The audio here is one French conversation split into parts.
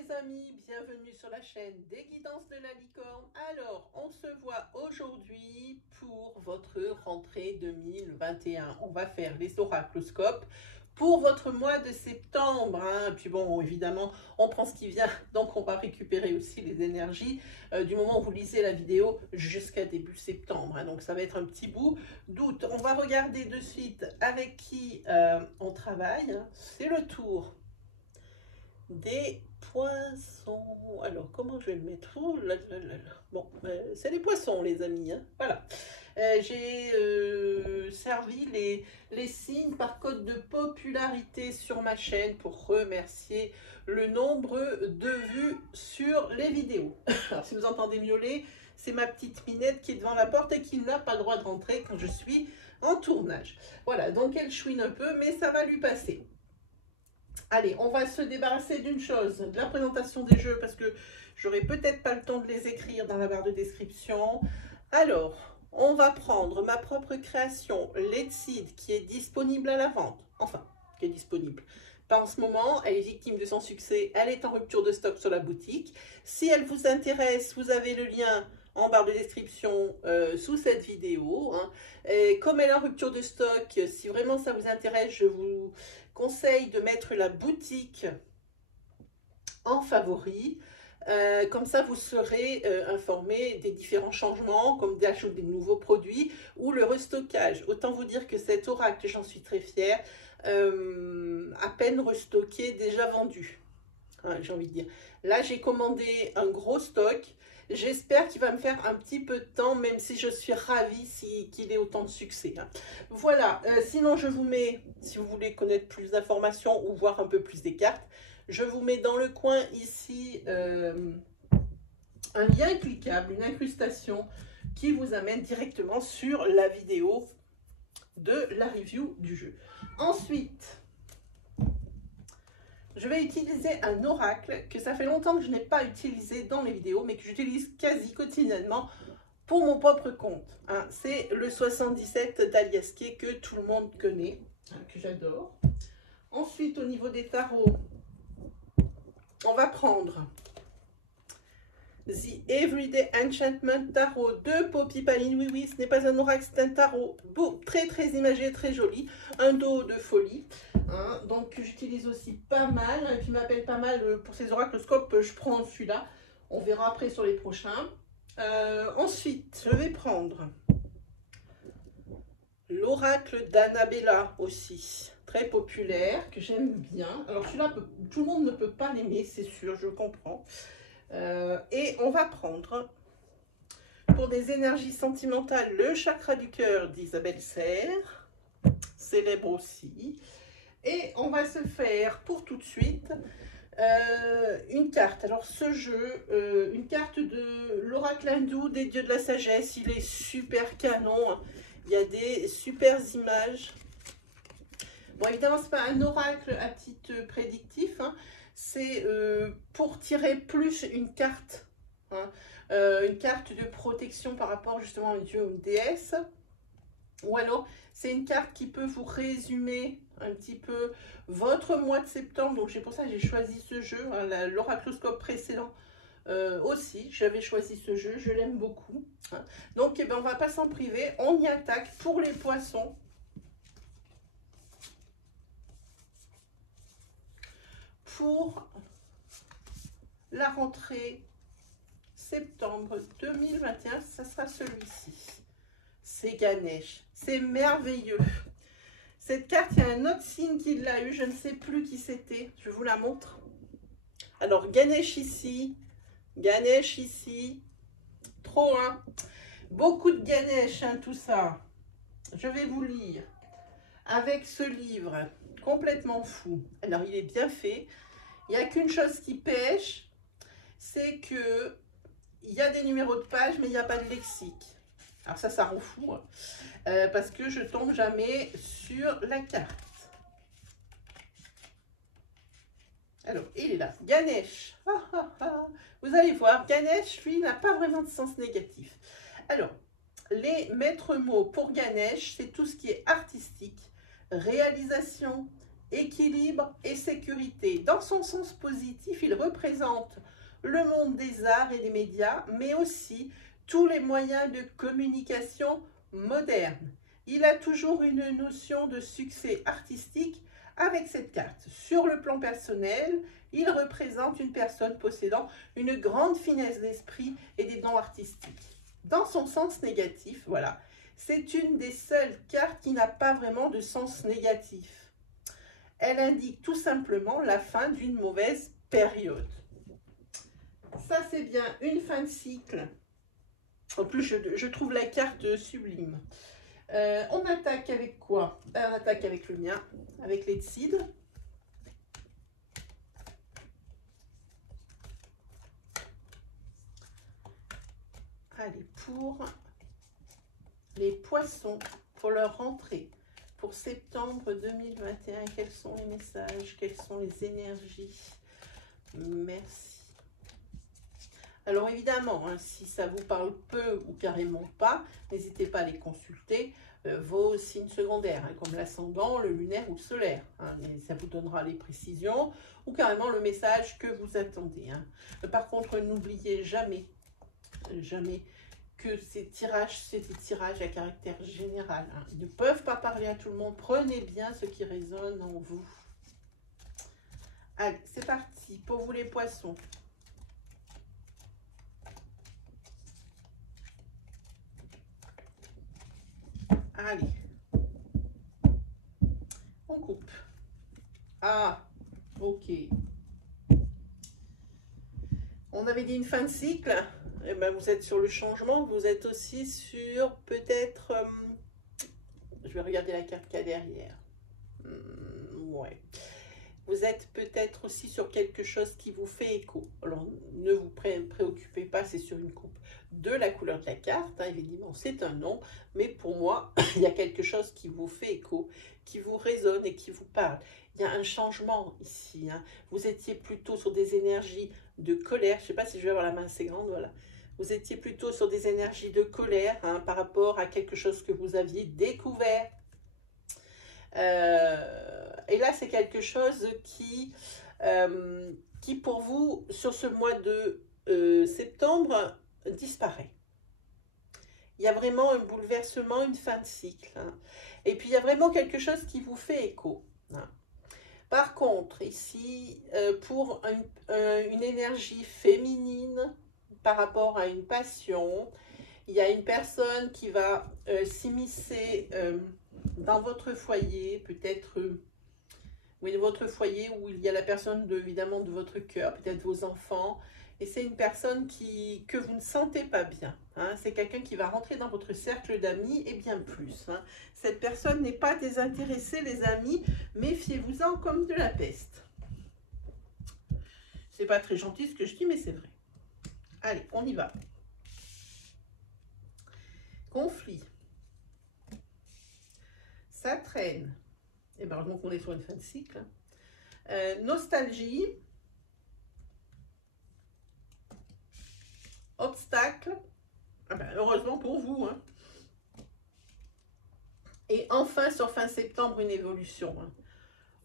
les amis, bienvenue sur la chaîne des guidances de la licorne. Alors, on se voit aujourd'hui pour votre rentrée 2021. On va faire les oracloscopes pour votre mois de septembre. Puis bon, évidemment, on prend ce qui vient, donc on va récupérer aussi les énergies du moment où vous lisez la vidéo jusqu'à début septembre. Donc ça va être un petit bout d'août. On va regarder de suite avec qui on travaille. C'est le tour des poissons. Alors, comment je vais le mettre? Oh là là là là. Bon, c'est les poissons, les amis. Voilà. J'ai servi les signes par code de popularité sur ma chaîne pour remercier le nombre de vues sur les vidéos. Alors, si vous entendez miauler, c'est ma petite Minette qui est devant la porte et qui n'a pas le droit de rentrer quand je suis en tournage. Voilà, donc elle chouine un peu, mais ça va lui passer. Allez, on va se débarrasser d'une chose, de la présentation des jeux, parce que j'aurai peut-être pas le temps de les écrire dans la barre de description. Alors, on va prendre ma propre création, Let's Seed, qui est disponible à la vente. Enfin, qui est disponible. Pas en ce moment, elle est victime de son succès, elle est en rupture de stock sur la boutique. Si elle vous intéresse, vous avez le lien en barre de description sous cette vidéo. Et comme elle est en rupture de stock, si vraiment ça vous intéresse, je vous conseille de mettre la boutique en favori. Comme ça, vous serez informé des différents changements, comme d'ajout des nouveaux produits ou le restockage. Autant vous dire que cet oracle, j'en suis très fière, à peine restocké, déjà vendu. J'ai envie de dire. Là, j'ai commandé un gros stock. J'espère qu'il va me faire un petit peu de temps, même si je suis ravie qu'il ait autant de succès. Voilà, sinon je vous mets, si vous voulez connaître plus d'informations ou voir un peu plus des cartes, je vous mets dans le coin ici un lien cliquable, une incrustation qui vous amène directement sur la vidéo de la review du jeu. Ensuite, je vais utiliser un oracle que ça fait longtemps que je n'ai pas utilisé dans mes vidéos, mais que j'utilise quasi quotidiennement pour mon propre compte. C'est le 77 d'Aliasqué que tout le monde connaît, que j'adore. Ensuite, au niveau des tarots, on va prendre The Everyday Enchantment Tarot de Poppy Paline. Oui, oui, ce n'est pas un oracle, c'est un tarot beau, très très imagé, très joli. Un dos de folie. Donc j'utilise aussi pas mal, et puis m'appelle pas mal pour ces oracloscopes, je prends celui-là. On verra après sur les prochains. Ensuite, je vais prendre l'oracle d'Annabella aussi, très populaire, que j'aime bien. Alors celui-là, tout le monde ne peut pas l'aimer, c'est sûr, je comprends. Et on va prendre, pour des énergies sentimentales, le chakra du cœur d'Isabelle Serre, célèbre aussi. Et on va se faire, pour tout de suite, une carte. Alors ce jeu, une carte de l'oracle hindou des dieux de la sagesse, il est super canon. Il y a des super images. Bon, évidemment, ce n'est pas un oracle à titre prédictif, c'est pour tirer plus une carte, une carte de protection par rapport justement à un dieu ou une déesse. Ou alors, c'est une carte qui peut vous résumer un petit peu votre mois de septembre. Donc, c'est pour ça que j'ai choisi ce jeu. L'oracloscope précédent aussi, j'avais choisi ce jeu. Je l'aime beaucoup. Donc, eh ben, on ne va pas s'en priver. On y attaque pour les poissons. Pour la rentrée septembre 2021, ça sera celui-ci. C'est Ganesh. C'est merveilleux. Cette carte, il y a un autre signe qui l'a eu. Je ne sais plus qui c'était. Je vous la montre. Alors, Ganesh ici. Ganesh ici. Trop, beaucoup de Ganesh, tout ça. Je vais vous lire. Avec ce livre complètement fou. Alors, il est bien fait. Il n'y a qu'une chose qui pêche. C'est que il y a des numéros de page, mais il n'y a pas de lexique. Alors ça rend fou, parce que je tombe jamais sur la carte. Alors, il est là, Ganesh. Vous allez voir, Ganesh, lui, n'a pas vraiment de sens négatif. Alors, les maîtres mots pour Ganesh, c'est tout ce qui est artistique, réalisation, équilibre et sécurité. Dans son sens positif, il représente le monde des arts et des médias, mais aussi tous les moyens de communication modernes. Il a toujours une notion de succès artistique avec cette carte. Sur le plan personnel, il représente une personne possédant une grande finesse d'esprit et des dons artistiques. Dans son sens négatif, voilà, c'est une des seules cartes qui n'a pas vraiment de sens négatif. Elle indique tout simplement la fin d'une mauvaise période. Ça, c'est bien une fin de cycle. En plus, je trouve la carte sublime. On attaque avec quoi? On attaque avec le mien, avec les Tsid. Allez, pour les poissons, pour leur rentrée, pour septembre 2021, quels sont les messages? Quelles sont les énergies? Merci. Alors évidemment, hein, si ça vous parle peu ou carrément pas, n'hésitez pas à les consulter vos signes secondaires, hein, comme l'ascendant, le lunaire ou le solaire. Hein, et ça vous donnera les précisions ou carrément le message que vous attendez. Hein. Par contre, n'oubliez jamais, jamais que ces tirages, c'est des tirages à caractère général. Hein. Ils ne peuvent pas parler à tout le monde. Prenez bien ce qui résonne en vous. Allez, c'est parti pour vous les poissons. Allez, on coupe. Ah, ok. On avait dit une fin de cycle. Eh ben, vous êtes sur le changement. Vous êtes aussi sur peut-être... je vais regarder la carte qu'il y a derrière. Ouais. Vous êtes peut-être aussi sur quelque chose qui vous fait écho. Alors, ne vous préoccupez pas, c'est sur une coupe de la couleur de la carte. Hein, évidemment, c'est un nom. Mais pour moi, il y a quelque chose qui vous fait écho, qui vous résonne et qui vous parle. Il y a un changement ici. Hein. Vous étiez plutôt sur des énergies de colère. Je ne sais pas si je vais avoir la main assez grande. Voilà. Vous étiez plutôt sur des énergies de colère hein, par rapport à quelque chose que vous aviez découvert. Et là, c'est quelque chose qui pour vous, sur ce mois de septembre, disparaît. Il y a vraiment un bouleversement, une fin de cycle. Hein. Et puis, il y a vraiment quelque chose qui vous fait écho. Hein. Par contre, ici, pour une énergie féminine par rapport à une passion, il y a une personne qui va s'immiscer dans votre foyer, peut-être oui, votre foyer où il y a la personne évidemment de votre cœur, peut-être vos enfants, et c'est une personne que vous ne sentez pas bien. Hein. C'est quelqu'un qui va rentrer dans votre cercle d'amis et bien plus. Hein. Cette personne n'est pas désintéressée, les amis, méfiez-vous-en comme de la peste. C'est pas très gentil ce que je dis, mais c'est vrai. Allez, on y va. Conflit. Ça traîne. Et bien, heureusement qu'on est sur une fin de cycle. Nostalgie. Obstacle. Ah ben, heureusement pour vous. Hein. Et enfin, sur fin septembre, une évolution. Hein.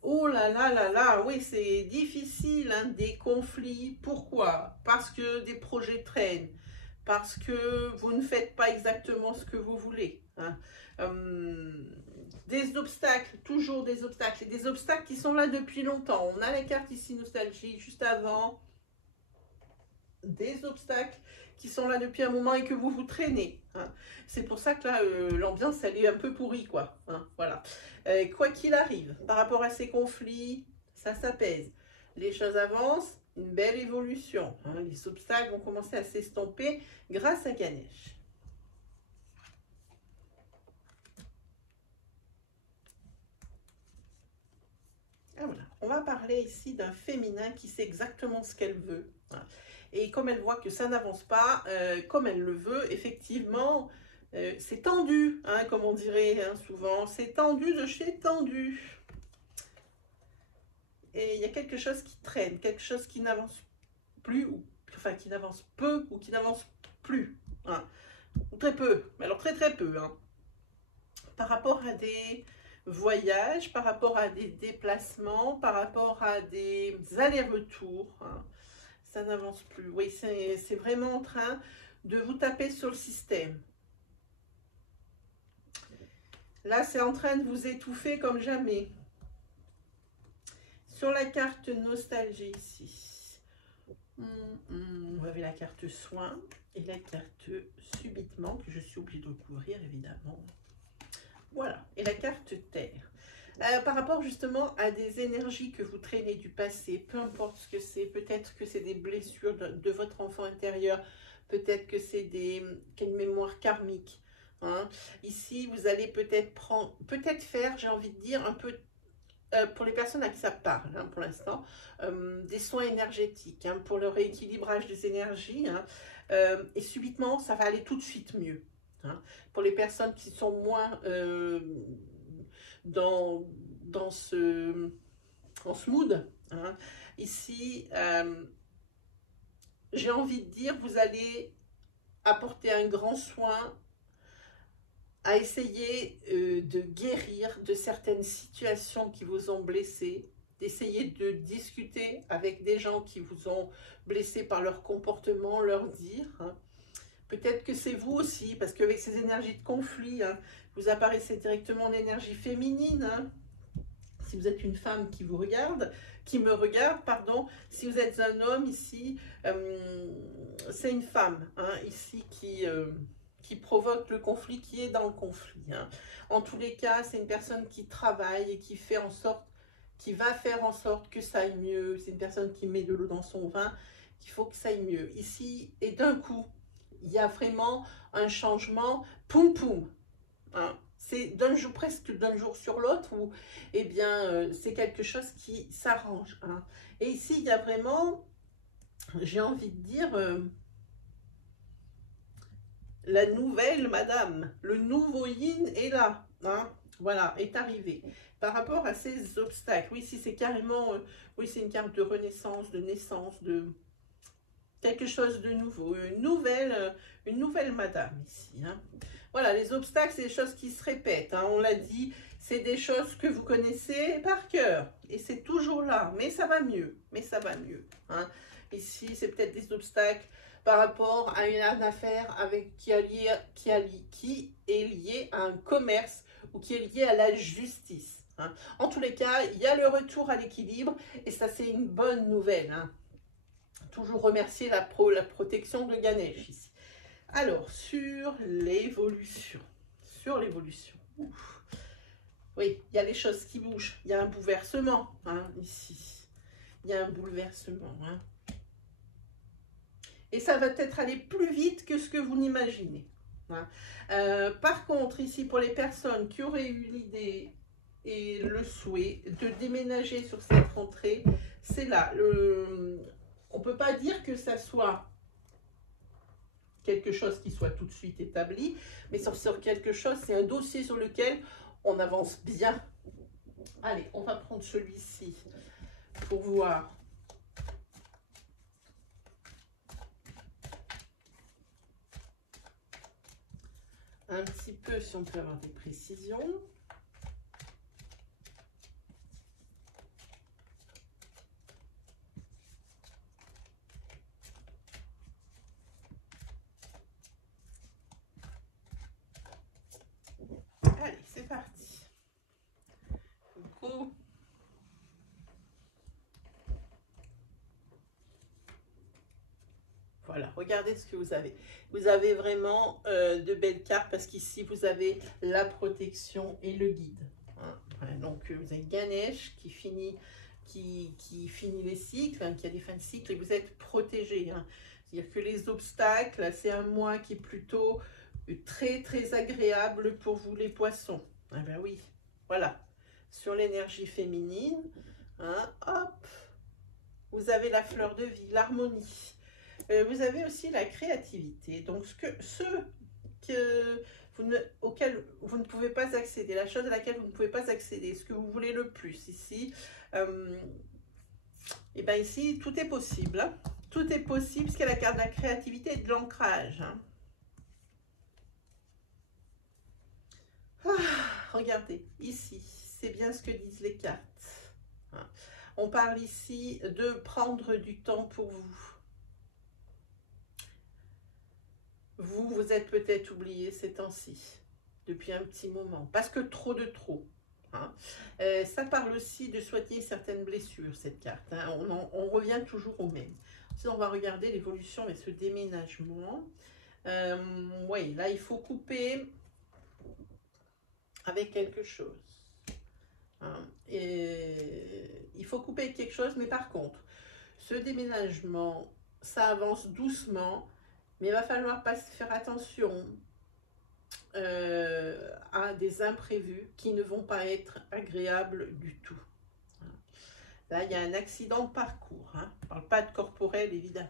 Oh là là là là, oui, c'est difficile, hein, des conflits. Pourquoi? Parce que des projets traînent. Parce que vous ne faites pas exactement ce que vous voulez. Hein. Des obstacles, toujours des obstacles. Et des obstacles qui sont là depuis longtemps. On a la carte ici, nostalgie, juste avant. Des obstacles qui sont là depuis un moment et que vous vous traînez. Hein. C'est pour ça que là, l'ambiance, elle est un peu pourrie, quoi. Hein, voilà. Quoi qu'il arrive, par rapport à ces conflits, ça s'apaise. Les choses avancent, une belle évolution. Hein. Les obstacles vont commencer à s'estomper grâce à Ganesh. Ah, voilà. On va parler ici d'un féminin qui sait exactement ce qu'elle veut. Hein. Et comme elle voit que ça n'avance pas, comme elle le veut, effectivement, c'est tendu, hein, comme on dirait hein, souvent. C'est tendu de chez tendu. Et il y a quelque chose qui traîne, quelque chose qui n'avance plus, enfin qui n'avance peu ou qui n'avance plus. Hein. Ou très peu, alors très très peu. Hein. Par rapport à des voyages, par rapport à des déplacements, par rapport à des allers-retours. Hein. Ça n'avance plus. Oui, c'est vraiment en train de vous taper sur le système. Là, c'est en train de vous étouffer comme jamais. Sur la carte nostalgie ici, vous avez la carte soin et la carte subitement, que je suis obligée de couvrir évidemment. Voilà, et la carte terre. Par rapport justement à des énergies que vous traînez du passé, peu importe ce que c'est, peut-être que c'est des blessures de votre enfant intérieur, peut-être que c'est une mémoire karmique. Hein. Ici, vous allez peut-être faire, j'ai envie de dire, un peu, pour les personnes à qui ça parle, hein, pour l'instant, des soins énergétiques, hein, pour le rééquilibrage des énergies, hein, et subitement, ça va aller tout de suite mieux. Hein. Pour les personnes qui sont moins dans ce mood, hein, ici, j'ai envie de dire, vous allez apporter un grand soin à essayer de guérir de certaines situations qui vous ont blessé, d'essayer de discuter avec des gens qui vous ont blessé par leur comportement, leur dire. Hein. Peut-être que c'est vous aussi, parce qu'avec ces énergies de conflit, hein, vous apparaissez directement en énergie féminine. Hein. Si vous êtes une femme qui vous regarde, qui me regarde, pardon, si vous êtes un homme ici, c'est une femme, hein, ici qui provoque le conflit, qui est dans le conflit. Hein. En tous les cas, c'est une personne qui travaille et qui fait en sorte, qui va faire en sorte que ça aille mieux. C'est une personne qui met de l'eau dans son vin, qu'il faut que ça aille mieux. Ici, et d'un coup, il y a vraiment un changement, poum poum. Hein. C'est presque d'un jour sur l'autre où, eh bien, c'est quelque chose qui s'arrange. Hein. Et ici, il y a vraiment, j'ai envie de dire, la nouvelle madame, le nouveau yin est là. Hein. Voilà, est arrivé. Par rapport à ces obstacles, oui, si c'est carrément, oui, c'est une carte de renaissance, de naissance, de quelque chose de nouveau, une nouvelle madame ici. Hein. Voilà, les obstacles, c'est des choses qui se répètent. Hein. On l'a dit, c'est des choses que vous connaissez par cœur. Et c'est toujours là. Mais ça va mieux. Mais ça va mieux. Hein. Ici, c'est peut-être des obstacles par rapport à une affaire qui est liée à un commerce ou qui est liée à la justice. Hein. En tous les cas, il y a le retour à l'équilibre. Et ça, c'est une bonne nouvelle. Hein. Toujours remercier la protection de Ganesh ici. Alors, sur l'évolution. Oui, il y a les choses qui bougent. Il y a un bouleversement, hein, ici. Il y a un bouleversement. Hein. Et ça va peut-être aller plus vite que ce que vous n'imaginez. Hein. Par contre, ici, pour les personnes qui auraient eu l'idée et le souhait de déménager sur cette rentrée, c'est là. On ne peut pas dire que ça soit quelque chose qui soit tout de suite établi, mais sur quelque chose, c'est un dossier sur lequel on avance bien. Allez, on va prendre celui-ci pour voir. Un petit peu, si on peut avoir des précisions. Allez, c'est parti. Go. Voilà, regardez ce que vous avez. Vous avez vraiment de belles cartes parce qu'ici, vous avez la protection et le guide. Hein. Voilà, donc, vous avez Ganesh qui finit les cycles, hein, qui a des fins de cycle et vous êtes protégé. Hein. C'est-à-dire que les obstacles, c'est un mois qui est plutôt très, très agréable pour vous les poissons. Ah ben oui, voilà. Sur l'énergie féminine, hein, hop, vous avez la fleur de vie, l'harmonie. Vous avez aussi la créativité. Donc, auquel vous ne pouvez pas accéder, la chose à laquelle vous ne pouvez pas accéder, ce que vous voulez le plus ici, et bien ici, tout est possible. Hein. Tout est possible, parce qu'il y a la carte de la créativité et de l'ancrage. Hein. Ah, regardez, ici, c'est bien ce que disent les cartes. Hein. On parle ici de prendre du temps pour vous. Vous êtes peut-être oublié ces temps-ci, depuis un petit moment, parce que trop de trop. Hein. Ça parle aussi de soigner certaines blessures, cette carte. Hein. On revient toujours au même. Ensuite, on va regarder l'évolution et ce déménagement. Oui, là, il faut couper avec quelque chose. Hein. Et il faut couper avec quelque chose, mais par contre, ce déménagement, ça avance doucement, mais il va falloir faire attention à des imprévus qui ne vont pas être agréables du tout. Là, il y a un accident de parcours. Hein. On ne parle pas de corporel, évidemment.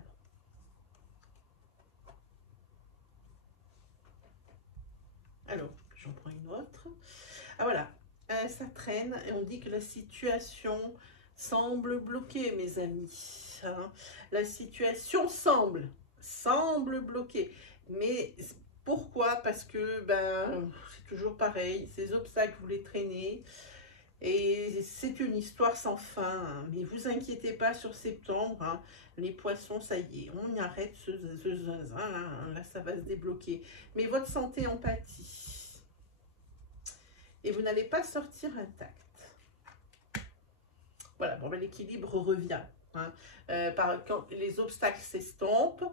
Alors, j'en prends une autre. Ah voilà, ça traîne et on dit que la situation semble bloquée, mes amis. Hein. La situation semble bloquée. Mais pourquoi? Parce que ben, c'est toujours pareil, ces obstacles, vous les traînez. Et c'est une histoire sans fin. Hein. Mais vous inquiétez pas sur septembre. Hein. Les poissons, ça y est, on arrête ce zinzin. Là, ça va se débloquer. Mais votre santé en pâtit. Et vous n'allez pas sortir intact. Voilà, bon, ben, l'équilibre revient. Hein. Quand les obstacles s'estompent,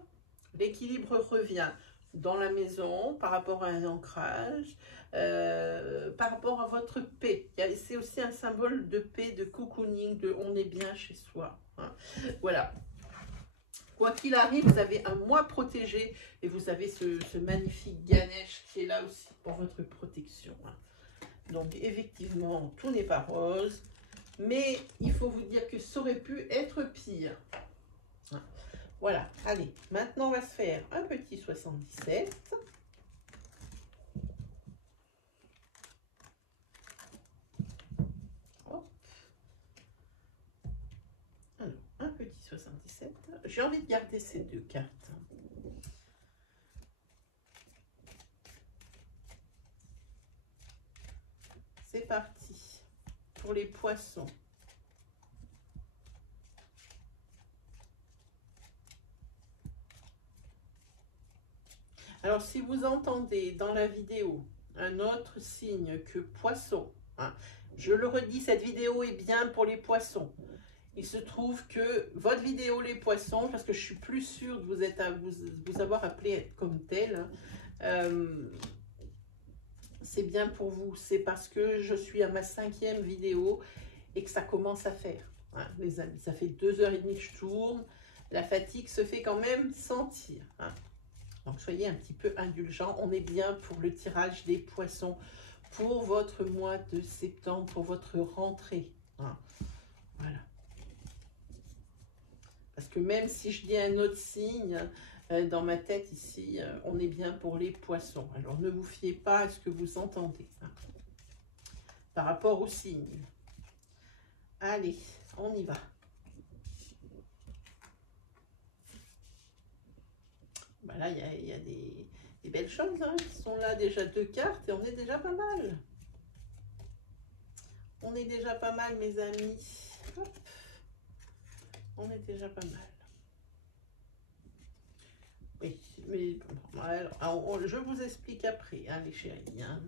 l'équilibre revient dans la maison, par rapport à un ancrage, par rapport à votre paix. C'est aussi un symbole de paix, de cocooning, de on est bien chez soi. Hein. Voilà. Quoi qu'il arrive, vous avez un mois protégé et vous avez ce magnifique Ganesh qui est là aussi pour votre protection. Hein. Donc, effectivement, tout n'est pas rose, mais il faut vous dire que ça aurait pu être pire. Voilà, allez, maintenant on va se faire un petit 77. Hop. Alors, un petit 77. J'ai envie de garder ces deux cartes. C'est parti pour les poissons. Alors, si vous entendez dans la vidéo un autre signe que poisson, hein, je le redis, cette vidéo est bien pour les poissons. Il se trouve que votre vidéo les poissons, parce que je suis plus sûre de vous avoir appelé comme tel, c'est bien pour vous. C'est parce que je suis à ma 5e vidéo et que ça commence à faire. Hein, les amis, ça fait 2h30 que je tourne. La fatigue se fait quand même sentir. Hein. Donc, soyez un petit peu indulgents. On est bien pour le tirage des poissons pour votre mois de septembre, pour votre rentrée. Hein. Voilà. Parce que même si je dis un autre signe, dans ma tête ici, on est bien pour les poissons. Alors, ne vous fiez pas à ce que vous entendez. Hein, par rapport aux signes. Allez, on y va. Ben là, il y a des belles choses hein, qui sont là. Déjà 2 cartes et on est déjà pas mal. On est déjà pas mal, mes amis. Hop. On est déjà pas mal. Oui, mais alors, je vous explique après, hein, les chéris. Hein.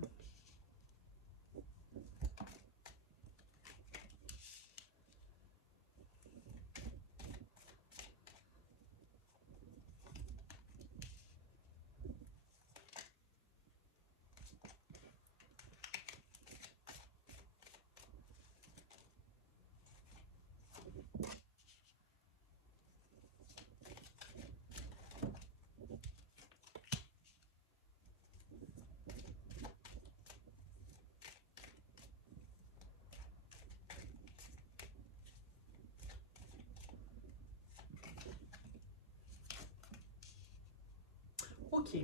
Ok.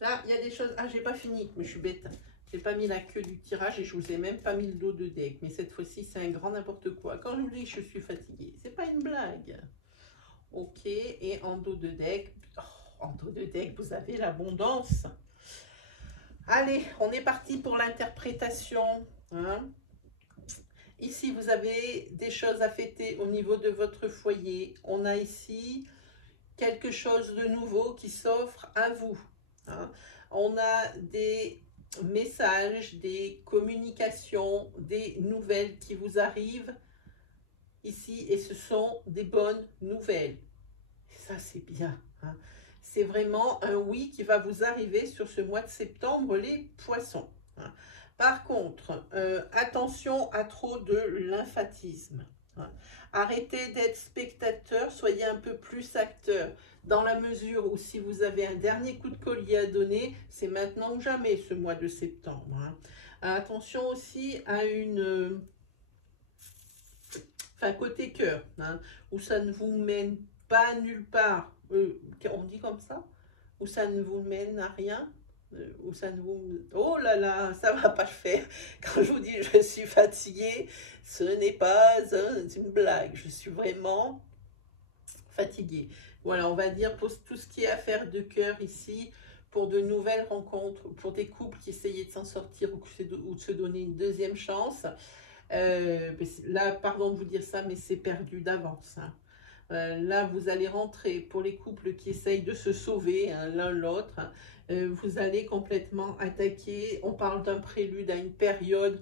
Là, il y a des choses... Ah, j'ai pas fini, mais je suis bête. J'ai pas mis la queue du tirage et je vous ai même pas mis le dos de deck. Mais cette fois-ci, c'est un grand n'importe quoi. Quand je vous dis que je suis fatiguée, c'est pas une blague. Ok, et en dos de deck, vous avez l'abondance. Allez, on est parti pour l'interprétation. Hein. Ici, vous avez des choses à fêter au niveau de votre foyer. On a ici quelque chose de nouveau qui s'offre à vous. Hein. On a des messages, des communications, des nouvelles qui vous arrivent ici et ce sont des bonnes nouvelles. Et ça, c'est bien. Hein. C'est vraiment un oui qui va vous arriver sur ce mois de septembre, les poissons. Hein. Par contre, attention à trop de lymphatisme. Hein. Arrêtez d'être spectateur, soyez un peu plus acteur. Dans la mesure où si vous avez un dernier coup de collier à donner, c'est maintenant ou jamais ce mois de septembre. Hein. Attention aussi à une... Enfin, côté cœur, hein, où ça ne vous mène pas nulle part. On dit comme ça? Où ça ne vous mène à rien? Où ça ne vous... Oh là là, ça va pas le faire. Quand je vous dis je suis fatiguée, ce n'est pas une blague. Je suis vraiment fatiguée. Voilà, on va dire pour tout ce qui est affaire de cœur ici, pour de nouvelles rencontres, pour des couples qui essayaient de s'en sortir ou de se donner une deuxième chance. Là, pardon de vous dire ça, mais c'est perdu d'avance. Hein. Là, vous allez rentrer, pour les couples qui essayent de se sauver hein, l'un l'autre, hein, vous allez complètement attaquer. On parle d'un prélude à une période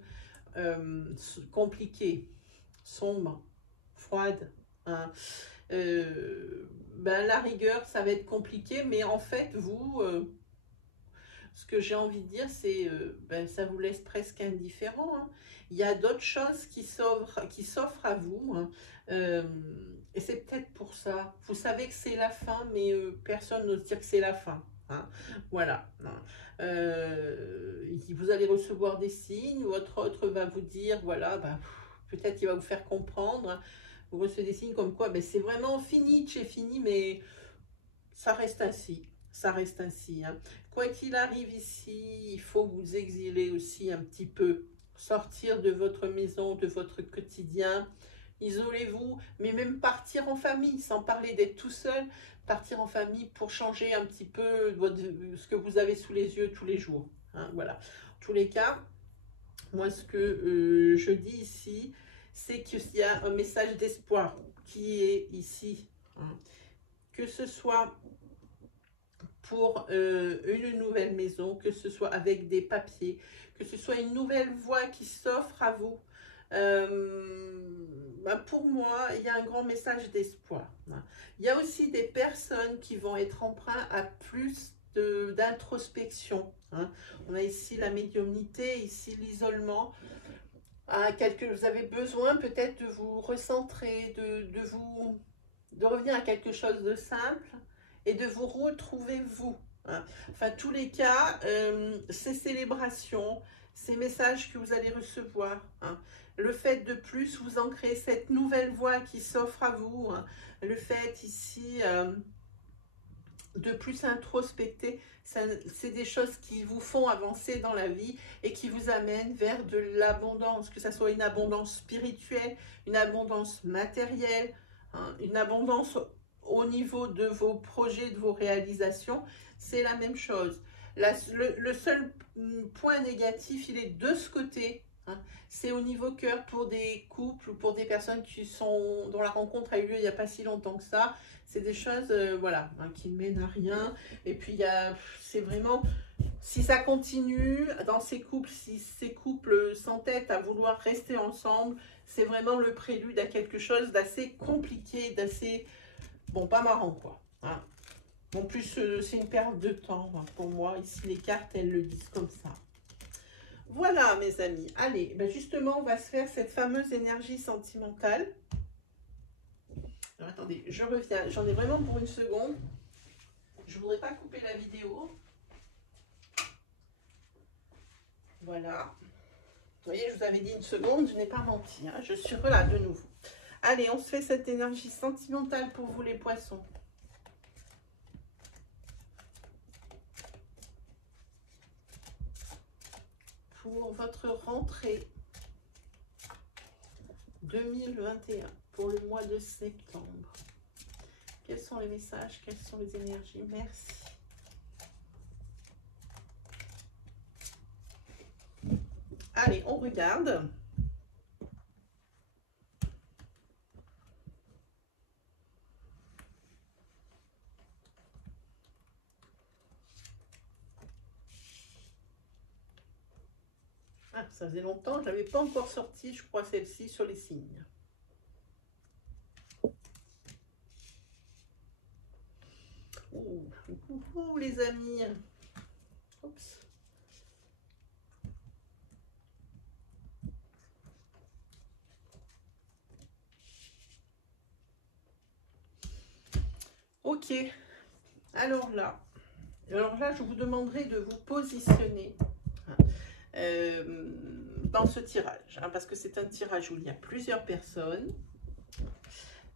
compliquée, sombre, froide. Hein. La rigueur, ça va être compliqué, mais en fait, vous... ce que j'ai envie de dire, c'est ça vous laisse presque indifférent. Hein. Il y a d'autres choses qui s'offrent à vous. Hein. Et c'est peut-être pour ça. Vous savez que c'est la fin, mais personne n'ose dire que c'est la fin. Hein. Voilà. Vous allez recevoir des signes. Votre autre va vous dire, voilà, peut-être qu'il va vous faire comprendre. Hein. Vous recevez des signes comme quoi, c'est vraiment fini, c'est fini, mais ça reste ainsi. Ça reste ainsi. Hein. Quoi qu'il arrive ici, il faut vous exiler aussi un petit peu. Sortir de votre maison, de votre quotidien. Isolez-vous, mais même partir en famille, sans parler d'être tout seul. Partir en famille pour changer un petit peu ce que vous avez sous les yeux tous les jours. Hein, voilà. En tous les cas, moi ce que je dis ici, c'est qu'il y a un message d'espoir qui est ici. Hein. Que ce soit pour une nouvelle maison, que ce soit avec des papiers, que ce soit une nouvelle voie qui s'offre à vous. Pour moi, il y a un grand message d'espoir. Il y a aussi des personnes qui vont être empreintes à plus d'introspection. Hein. On a ici la médiumnité, ici l'isolement. Vous avez besoin peut-être de vous recentrer, de revenir à quelque chose de simple et de vous retrouver vous. Hein. Enfin, tous les cas, ces célébrations, ces messages que vous allez recevoir, hein, le fait de plus vous ancrer cette nouvelle voie qui s'offre à vous, hein, le fait ici de plus introspecter, c'est des choses qui vous font avancer dans la vie et qui vous amènent vers de l'abondance, que ce soit une abondance spirituelle, une abondance matérielle, hein, une abondance au niveau de vos projets, de vos réalisations, c'est la même chose. Le seul point négatif, il est de ce côté. Hein, c'est au niveau cœur pour des couples ou pour des personnes dont la rencontre a eu lieu il n'y a pas si longtemps que ça. C'est des choses voilà, hein, qui ne mènent à rien. Et puis, c'est vraiment, si ça continue dans ces couples, si ces couples s'entêtent à vouloir rester ensemble, c'est vraiment le prélude à quelque chose d'assez compliqué, d'assez, bon, pas marrant, quoi. Hein. En plus, c'est une perte de temps hein, pour moi. Ici, les cartes, elles le disent comme ça. Voilà, mes amis. Allez, justement, on va se faire cette fameuse énergie sentimentale. Alors, attendez, je reviens. J'en ai vraiment pour une seconde. Je ne voudrais pas couper la vidéo. Voilà. Vous voyez, je vous avais dit une seconde, je n'ai pas menti. Hein. Je suis là de nouveau. Allez, on se fait cette énergie sentimentale pour vous, les poissons. Pour votre rentrée 2021, pour le mois de septembre. Quels sont les messages? Quelles sont les énergies? Merci. Allez, on regarde. Ah, ça faisait longtemps, je n'avais pas encore sorti, je crois, celle-ci sur les signes. Ouh, les amis. Oups. Ok. Alors là, je vous demanderai de vous positionner dans ce tirage, hein, parce que c'est un tirage où il y a plusieurs personnes.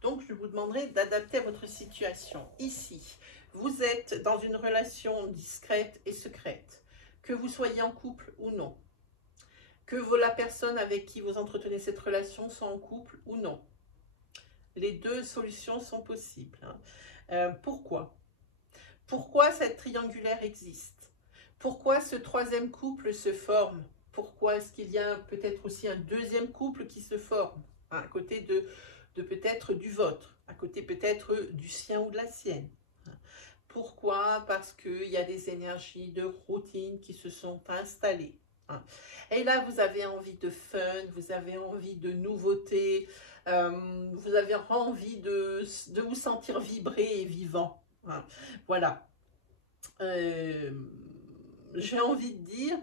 Donc, je vous demanderai d'adapter à votre situation. Ici, vous êtes dans une relation discrète et secrète, que vous soyez en couple ou non, que la personne avec qui vous entretenez cette relation soit en couple ou non. Les deux solutions sont possibles. Hein. Pourquoi? Pourquoi cette triangulaire existe? Pourquoi ce troisième couple se forme? Pourquoi est-ce qu'il y a peut-être aussi un deuxième couple qui se forme, hein, à côté de peut-être du vôtre, à côté peut-être du sien ou de la sienne? Pourquoi? Parce qu'il y a des énergies de routine qui se sont installées. Hein. Et là, vous avez envie de fun, vous avez envie de nouveautés, vous avez envie de vous sentir vibrer et vivant. Hein. Voilà. J'ai envie de dire,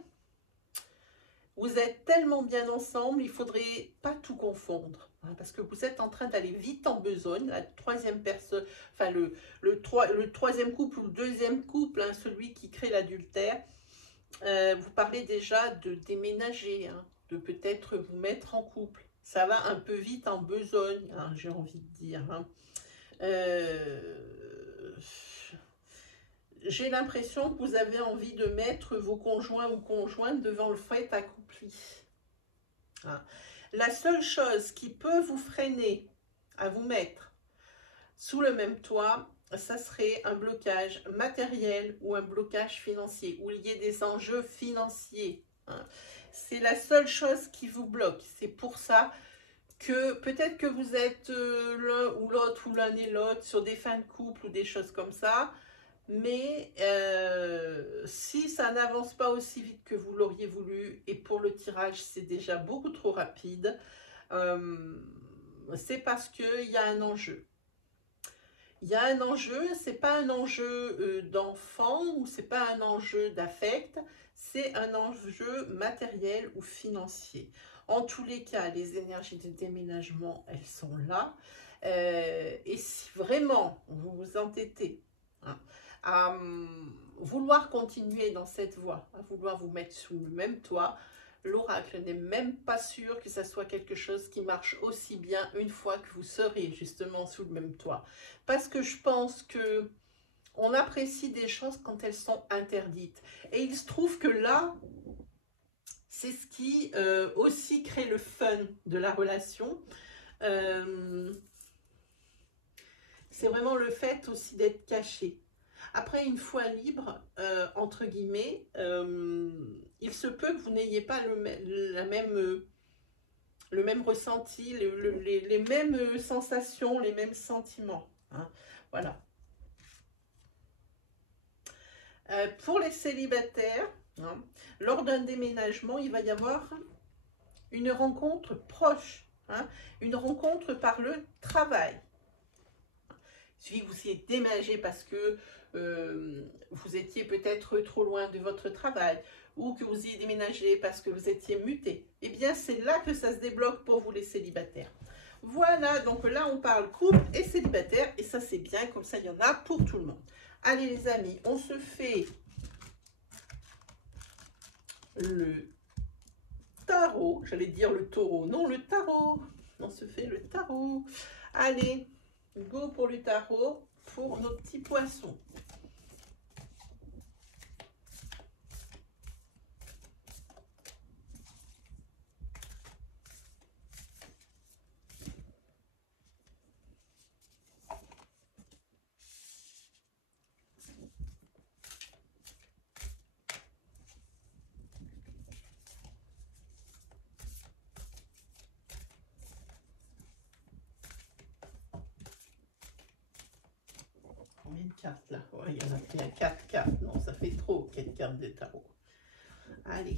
vous êtes tellement bien ensemble, il ne faudrait pas tout confondre. Hein, parce que vous êtes en train d'aller vite en besogne. La troisième personne, enfin le troisième couple ou le deuxième couple, hein, celui qui crée l'adultère, vous parlez déjà de déménager, hein, de peut-être vous mettre en couple. Ça va un peu vite en besogne, hein, j'ai envie de dire. Hein. J'ai l'impression que vous avez envie de mettre vos conjoints ou conjointes devant le fait accompli. Hein. La seule chose qui peut vous freiner à vous mettre sous le même toit, ça serait un blocage matériel ou un blocage financier, où il y ait des enjeux financiers. Hein. C'est la seule chose qui vous bloque. C'est pour ça que peut-être que vous êtes l'un ou l'autre, ou l'un et l'autre, sur des fins de couple ou des choses comme ça, mais si ça n'avance pas aussi vite que vous l'auriez voulu, et pour le tirage c'est déjà beaucoup trop rapide, c'est parce qu'il y a un enjeu. Il y a un enjeu, c'est pas un enjeu d'enfant ou c'est pas un enjeu d'affect, c'est un enjeu matériel ou financier. En tous les cas, les énergies de déménagement, elles sont là. Et si vraiment vous vous entêtez, hein, à vouloir continuer dans cette voie, à vouloir vous mettre sous le même toit, l'oracle n'est même pas sûr que ça soit quelque chose qui marche aussi bien une fois que vous serez justement sous le même toit. Parce que je pense que on apprécie des choses quand elles sont interdites. Et il se trouve que là, c'est ce qui aussi crée le fun de la relation. C'est vraiment le fait aussi d'être caché. Après, une fois libre, entre guillemets, il se peut que vous n'ayez pas le même ressenti, les mêmes sensations, les mêmes sentiments. Hein. Voilà. Pour les célibataires, hein, lors d'un déménagement, il va y avoir une rencontre proche, hein, une rencontre par le travail. Si vous y déménagé parce que vous étiez peut-être trop loin de votre travail, ou que vous y déménagé parce que vous étiez muté, eh bien c'est là que ça se débloque pour vous les célibataires. Voilà, donc là on parle couple et célibataire, et ça c'est bien, comme ça il y en a pour tout le monde. Allez les amis, on se fait le tarot, j'allais dire le taureau, non le tarot, on se fait le tarot. Allez, go pour le tarot, pour nos petits poissons. combien de cartes là? Ouais, il y en a bien 4 cartes. Non, ça fait trop, 4 cartes de tarot. Allez.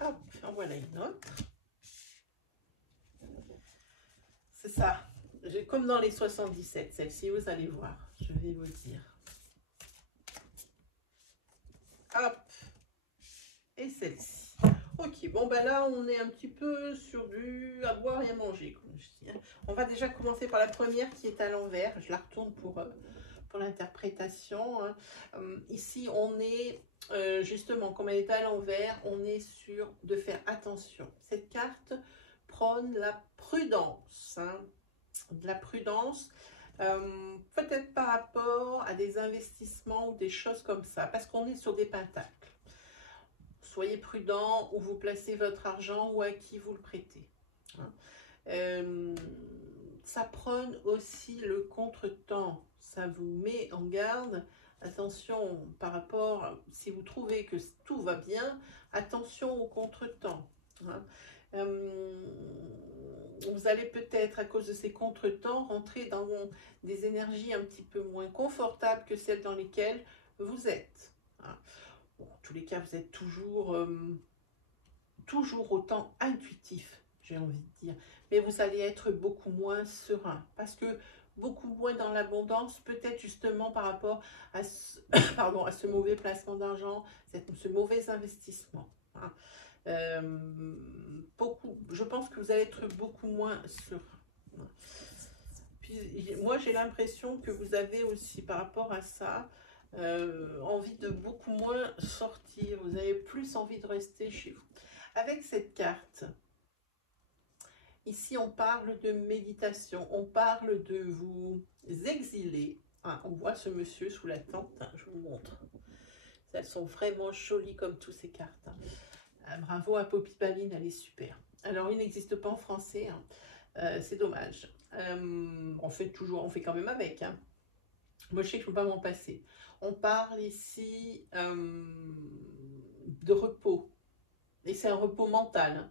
Hop, en voilà une autre. C'est ça. Comme dans les 77, celle-ci, vous allez voir. Je vais vous dire. Hop. Et celle-ci. Ok, bon ben là, on est un petit peu sur du à boire et à manger, comme je dis. On va déjà commencer par la première qui est à l'envers. Je la retourne pour l'interprétation. Ici, on est, justement, comme elle est à l'envers, on est sur de faire attention. Cette carte prône la prudence. De la prudence, peut-être par rapport à des investissements ou des choses comme ça, parce qu'on est sur des pentacles. Soyez prudent où vous placez votre argent ou à qui vous le prêtez. Ça prône aussi le contretemps. Ça vous met en garde. Attention par rapport, si vous trouvez que tout va bien, attention au contretemps. Vous allez peut-être, à cause de ces contretemps, rentrer dans des énergies un petit peu moins confortables que celles dans lesquelles vous êtes. Bon, en tous les cas, vous êtes toujours autant intuitif, j'ai envie de dire. Mais vous allez être beaucoup moins serein, parce que beaucoup moins dans l'abondance, peut-être justement par rapport à ce, pardon, à ce mauvais placement d'argent, ce mauvais investissement. Je pense que vous allez être beaucoup moins serein. Puis, moi, j'ai l'impression que vous avez aussi, par rapport à ça, envie de beaucoup moins sortir. Vous avez plus envie de rester chez vous. Avec cette carte, ici, on parle de méditation. On parle de vous exiler. On voit ce monsieur sous la tente. Je vous montre. Elles sont vraiment jolies comme toutes ces cartes. Bravo à Poppy Paline, elle est super. Alors, il n'existe pas en français, c'est dommage. On fait quand même avec. Moi, je sais que je ne peux pas m'en passer. On parle ici de repos. Et c'est un repos mental.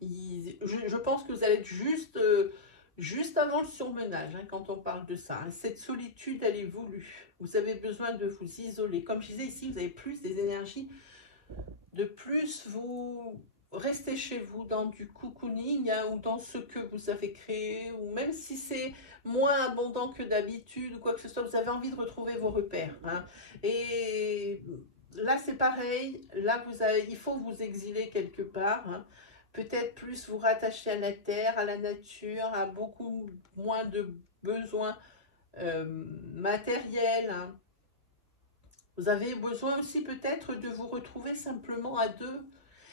Je pense que vous allez être juste avant le surmenage, quand on parle de ça. Cette solitude, elle est voulue. Vous avez besoin de vous isoler. Comme je disais ici, vous avez plus des énergies. De plus, vous restez chez vous dans du cocooning ou dans ce que vous avez créé, ou même si c'est moins abondant que d'habitude ou quoi que ce soit, vous avez envie de retrouver vos repères. Et là, c'est pareil. Là, il faut vous exiler quelque part. Peut-être plus vous rattacher à la terre, à la nature, à beaucoup moins de besoins matériels. Vous avez besoin aussi peut-être de vous retrouver simplement à deux,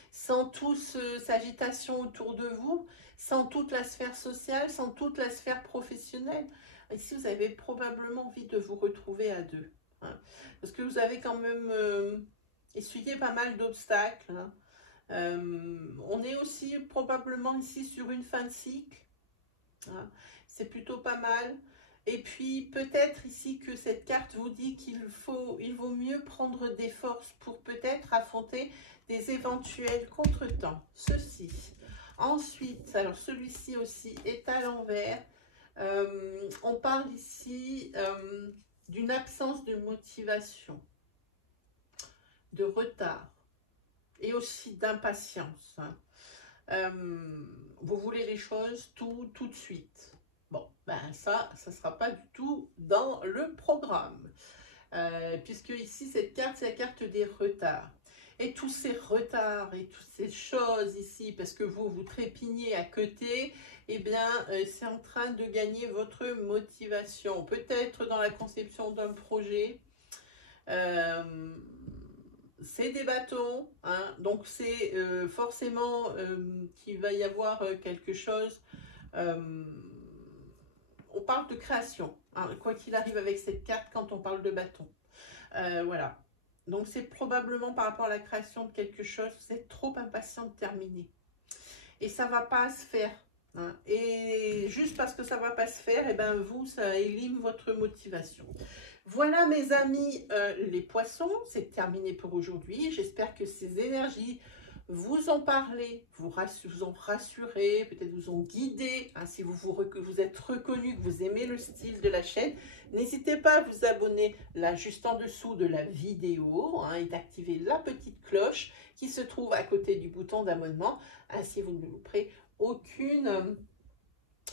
sans toute cette agitation autour de vous, sans toute la sphère sociale, sans toute la sphère professionnelle. Ici, vous avez probablement envie de vous retrouver à deux. Parce que vous avez quand même essuyé pas mal d'obstacles. On est aussi probablement ici sur une fin de cycle. C'est plutôt pas mal. Et puis, peut-être ici que cette carte vous dit qu'il vaut mieux prendre des forces pour peut-être affronter des éventuels contretemps. Ceci. Ensuite, alors celui-ci aussi est à l'envers. On parle ici d'une absence de motivation, de retard et aussi d'impatience. Vous voulez les choses tout de suite. Bon, ben ça ne sera pas du tout dans le programme. Puisque ici, cette carte, c'est la carte des retards. Et tous ces retards et toutes ces choses ici, parce que vous trépignez à côté, eh bien, c'est en train de gagner votre motivation. Peut-être dans la conception d'un projet. C'est des bâtons, donc c'est forcément qu'il va y avoir quelque chose. On parle de création, quoi qu'il arrive avec cette carte quand on parle de bâton. Voilà. Donc c'est probablement par rapport à la création de quelque chose, vous êtes trop impatient de terminer. Et ça ne va pas se faire. Et juste parce que ça ne va pas se faire, et ben vous, ça élimine votre motivation. Voilà mes amis les poissons, c'est terminé pour aujourd'hui. J'espère que ces énergies vous en parler, vous en rassurer, peut-être vous en guider, hein, si que vous êtes reconnu, que vous aimez le style de la chaîne, n'hésitez pas à vous abonner là juste en dessous de la vidéo, hein, et d'activer la petite cloche qui se trouve à côté du bouton d'abonnement, ainsi vous ne louperez aucune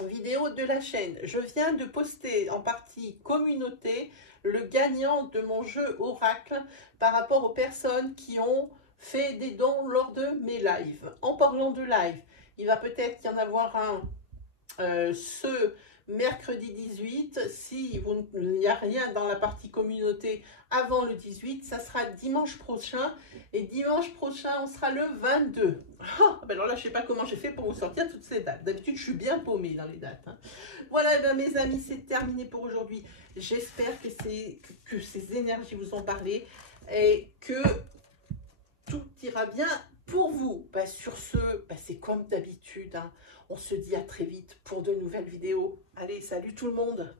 vidéo de la chaîne. Je viens de poster en partie communauté le gagnant de mon jeu Oracle par rapport aux personnes qui ont fait des dons lors de mes lives. En parlant de live, il va peut-être y en avoir un ce mercredi 18. Si il n'y a rien dans la partie communauté avant le 18, ça sera dimanche prochain. Et dimanche prochain, on sera le 22. Ah, ben alors là, je ne sais pas comment j'ai fait pour vous sortir toutes ces dates. D'habitude, je suis bien paumée dans les dates, hein. Voilà, ben, mes amis, c'est terminé pour aujourd'hui. J'espère que ces énergies vous ont parlé et que tout ira bien pour vous. Bah, sur ce, bah, c'est comme d'habitude, hein. On se dit à très vite pour de nouvelles vidéos. Allez, salut tout le monde!